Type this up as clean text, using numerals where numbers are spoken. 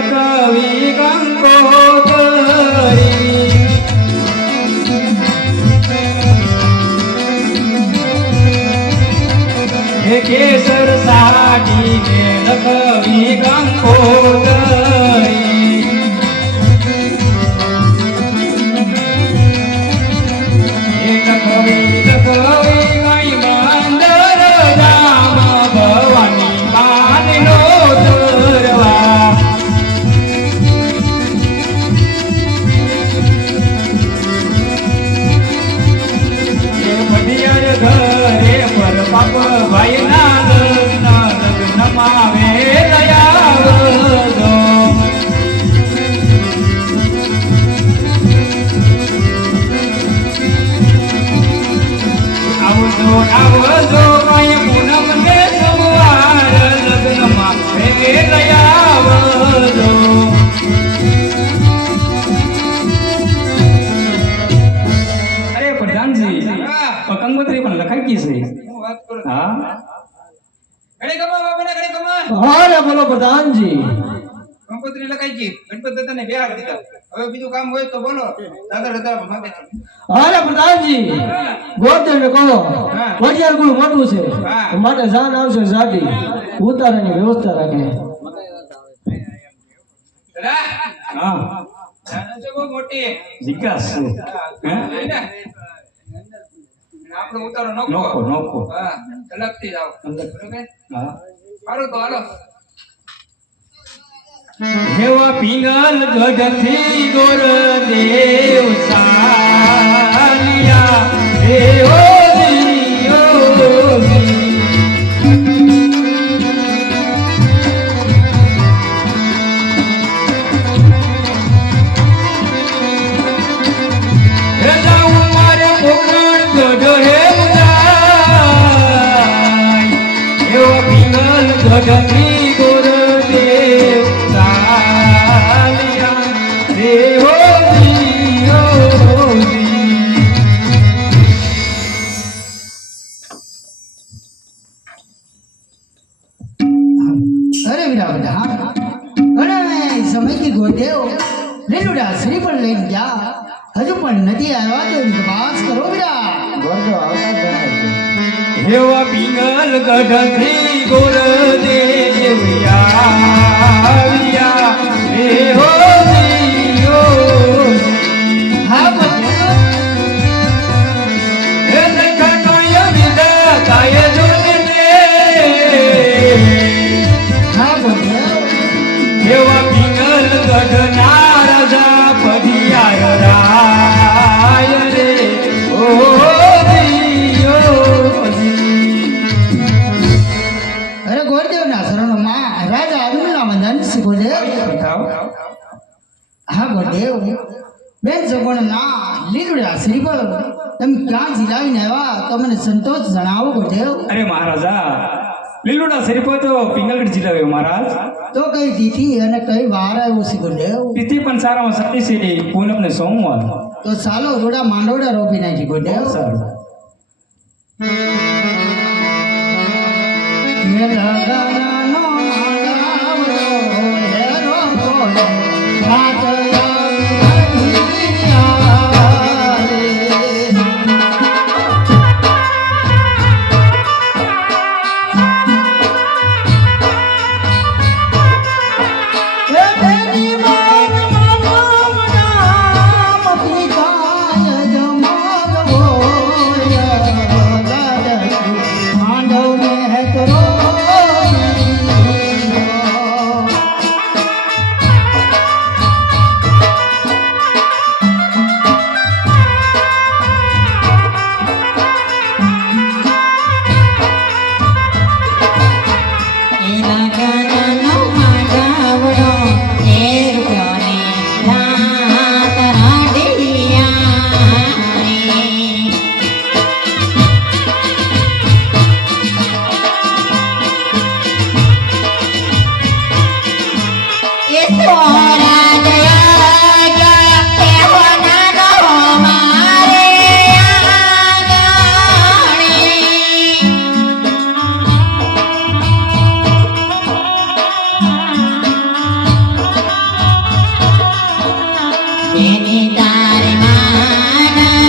લખવી કંકોતરી હે કેસર સાડીને લખવી કંકોતરી હે લખવી ગઈ બંદર ધામ ભવાની માનનો તરવા હે પઢિયાર ઘરે પર પાપ ભાઈના લગ્નમાં વેલાવજો આવજો કઈ પૂનમ ને સવાર લગ્નમાં વેલાવજો અરે પ્રધાનજી કંકોત્રી પણ લખાઈ ગઈ છે હા હા બોલો પ્રધાનજી કંકોત્રી લખાઈ ગઈ ગણપત દાદાને બેહાડ દીધા હવે બીજું કામ હોય તો બોલો દાદા દાદા માંગે છે અરે પ્રધાનજી ગોતેને કહો વડિયાર ગુરુ મોટું છે માટે જાન આવશે જાડી ઉતારાની વ્યવસ્થા રાખે દાદા હા જાન છે બહુ મોટી જિજ્ઞાસ છે આપણો ઉતારો નોખો નોખો હા અલગથી જાઓ બરોબર હા સારું તો હાલો હેવા પિંગલ ગઢથી ગોર દેવ સાલિયા દેવો ગઢથી ગોર દેવ સાલિયા દેવો અરે વીરા બેટા ઘણા સમયથી ગોદેવ લીલુડા શ્રી પણ લઈને ગયા હજુ પણ નથી આવ્યા તો તપાસ કરો વીરા ગોદેવ આવતા હેવા પિંગલ ગઢથી ગોર દેવ્યા દેવો હા ગોદેવ હે લખનોય વિદા કાય જોને હા ગોદેવ હેવા પિંગલ ગઢના રાજા પઢિયાર રાય રે ઓ અરે ગોરદેવ ના શરણમાં રાજા અર્જુનના વંદન શ્રી ગોરદેવ હા ગોરદેવ બેન સગુણ ના લીલુડા શ્રીફળ તમે ક્યાં જીલાવીને આવ્યા તો મને સંતોષ જણાવો ગોરદેવ અરે મહારાજા લીલુડા શ્રીફળ તો પિંગલગઢ જિલ્લાવ્યો મહારાજ તો કઈ તિથિ અને કઈ વાર આવ્યો છે ગોરદેવ તિથિ પણ સારામાં સતીશી પૂનમ ને સોમવાર તો ચાલો થોડા માંડોડા રોપી નાખી ગોરદેવ સારું લગનનો માંડાવડો હેરો કોડો એની